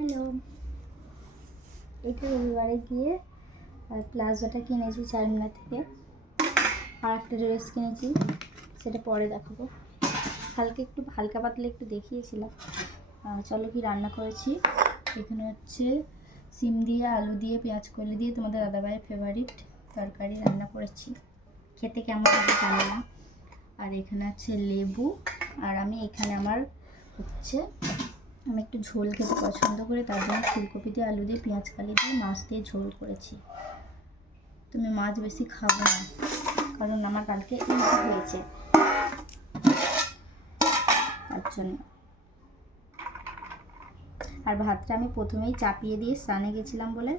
Hello, এটা রবিবারে গিয়ে প্লাজোটা কিনেছি চারমিনার থেকে। আর একটা ড্রেস কিনেছি, সেটা পরে দেখাবো। একটু হালকা পাতলা একটু দেখিয়েছিলাম। চলো কি রান্না করেছি। এখানে হচ্ছে সিম দিয়ে, আলু দিয়ে, পেঁয়াজ কলি দিয়ে তোমাদের দাদাভাইয়ের ফেভারিট তরকারি রান্না করেছি। খেতে কেমন লাগে জানি না। আর এখানে আছে লেবু। আর আমি একটু ঝোল খেতে পছন্দ করি, তার জন্য ফুলকপি দিয়ে, আলু দিয়ে, পেঁয়াজ কালি দিয়ে, মাছ দিয়ে ঝোল করেছি। তুমি মাছ বেশি খাবো না, কারণ আমার কালকে উল্টো হয়েছে, তার জন্য। আর ভাতটা আমি প্রথমেই চাপিয়ে দিয়ে স্নানে গেছিলাম বলে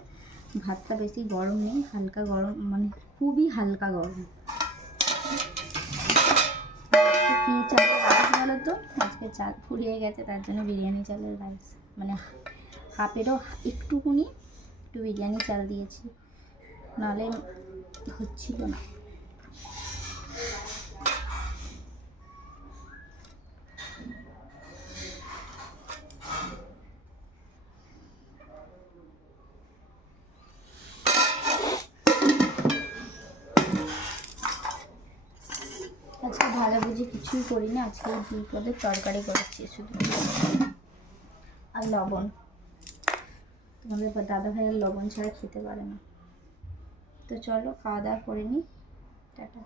ভাতটা বেশি গরম নেই, হালকা গরম, মানে খুবই হালকা গরম। কি চালের রাইস বলো তো? আজকে চাল ফুরিয়ে গেছে, তার জন্য বিরিয়ানি চালের রাইস, মানে হাফেরও একটু বিরিয়ানি চাল দিয়েছি, নাহলে হচ্ছিল না। আজকে ভাজাভুজি কিছুই করি না, আজকে 2 পদের তরকারি করেছি শুধু। আর লবণ, তোমাদের দাদা ভাইয়ের লবণ ছাড়া খেতে পারে না। তো চলো খাওয়া দাওয়া করে নিই, টাটা।